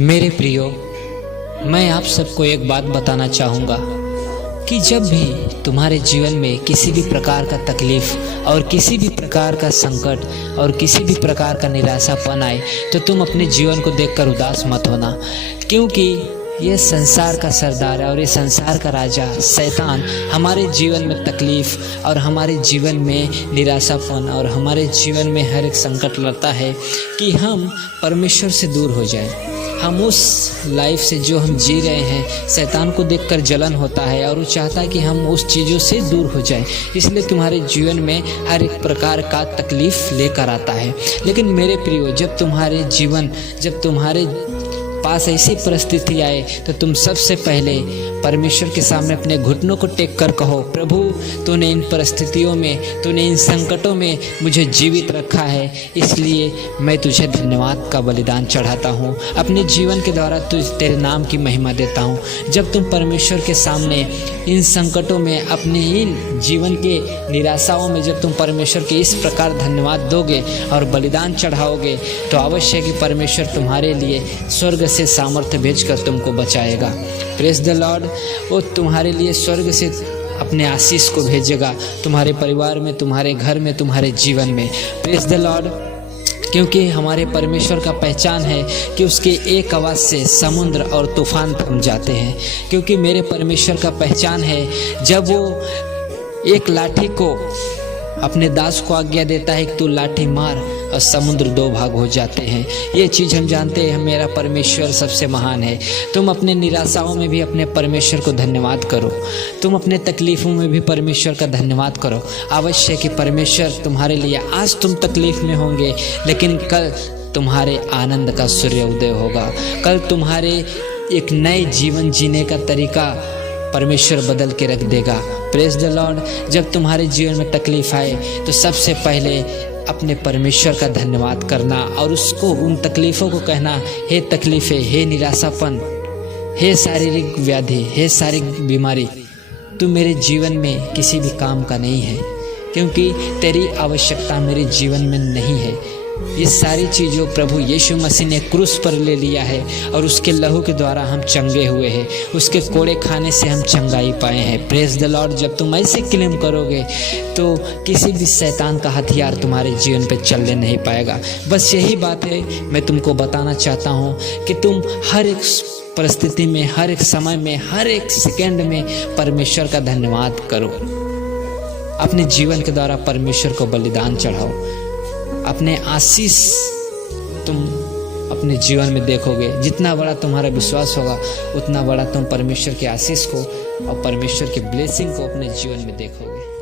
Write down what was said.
मेरे प्रियो, मैं आप सबको एक बात बताना चाहूँगा कि जब भी तुम्हारे जीवन में किसी भी प्रकार का तकलीफ़ और किसी भी प्रकार का संकट और किसी भी प्रकार का निराशापन आए तो तुम अपने जीवन को देखकर उदास मत होना, क्योंकि ये संसार का सरदार है और ये संसार का राजा शैतान हमारे जीवन में तकलीफ़ और हमारे जीवन में निराशापन और हमारे जीवन में हर एक संकट लाता है कि हम परमेश्वर से दूर हो जाएं। हम उस लाइफ से जो हम जी रहे हैं, शैतान को देखकर जलन होता है और वो चाहता है कि हम उस चीज़ों से दूर हो जाएं। इसलिए तुम्हारे जीवन में हर एक प्रकार का तकलीफ़ लेकर आता है। लेकिन मेरे प्रियो, जब तुम्हारे पास ऐसी परिस्थिति आए तो तुम सबसे पहले परमेश्वर के सामने अपने घुटनों को टेक कर कहो, प्रभु तूने इन परिस्थितियों में, तूने इन संकटों में मुझे जीवित रखा है, इसलिए मैं तुझे धन्यवाद का बलिदान चढ़ाता हूँ। अपने जीवन के द्वारा तेरे नाम की महिमा देता हूँ। जब तुम परमेश्वर के सामने इन संकटों में, अपने इन जीवन के निराशाओं में जब तुम परमेश्वर के इस प्रकार धन्यवाद दोगे और बलिदान चढ़ाओगे तो अवश्य कि परमेश्वर तुम्हारे लिए स्वर्ग से सामर्थ्य भेजकर तुमको बचाएगा। Praise the Lord. वो तुम्हारे लिए स्वर्ग से अपने आशीष को भेजेगा, तुम्हारे परिवार में, तुम्हारे घर में, तुम्हारे जीवन में। Praise the Lord. क्योंकि हमारे परमेश्वर का पहचान है कि उसके एक आवाज़ से समुद्र और तूफान थम जाते हैं। क्योंकि मेरे परमेश्वर का पहचान है जब वो एक लाठी को अपने दास को आज्ञा देता है कि तू लाठी मार और समुद्र दो भाग हो जाते हैं। ये चीज़ हम जानते हैं, मेरा परमेश्वर सबसे महान है। तुम अपने निराशाओं में भी अपने परमेश्वर को धन्यवाद करो, तुम अपने तकलीफ़ों में भी परमेश्वर का धन्यवाद करो। अवश्य कि परमेश्वर तुम्हारे लिए, आज तुम तकलीफ़ में होंगे लेकिन कल तुम्हारे आनंद का सूर्य उदय होगा। कल तुम्हारे एक नए जीवन जीने का तरीका परमेश्वर बदल के रख देगा। Praise the Lord. जब तुम्हारे जीवन में तकलीफ़ आए तो सबसे पहले अपने परमेश्वर का धन्यवाद करना और उसको, उन तकलीफ़ों को कहना, हे तकलीफ़ें, हे निराशापन, हे शारीरिक व्याधि, हे शारीरिक बीमारी, तू मेरे जीवन में किसी भी काम का नहीं है, क्योंकि तेरी आवश्यकता मेरे जीवन में नहीं है। ये सारी चीज़ों प्रभु यीशु मसीह ने क्रूस पर ले लिया है और उसके लहू के द्वारा हम चंगे हुए हैं, उसके कोड़े खाने से हम चंगाई पाए हैं। Praise the Lord. जब तुम ऐसे क्लेम करोगे तो किसी भी शैतान का हथियार तुम्हारे जीवन पे चलने नहीं पाएगा। बस यही बात है, मैं तुमको बताना चाहता हूँ कि तुम हर एक परिस्थिति में, हर एक समय में, हर एक सेकेंड में परमेश्वर का धन्यवाद करो। अपने जीवन के द्वारा परमेश्वर को बलिदान चढ़ाओ। अपने आशीष तुम अपने जीवन में देखोगे। जितना बड़ा तुम्हारा विश्वास होगा उतना बड़ा तुम परमेश्वर के आशीष को और परमेश्वर के ब्लेसिंग को अपने जीवन में देखोगे।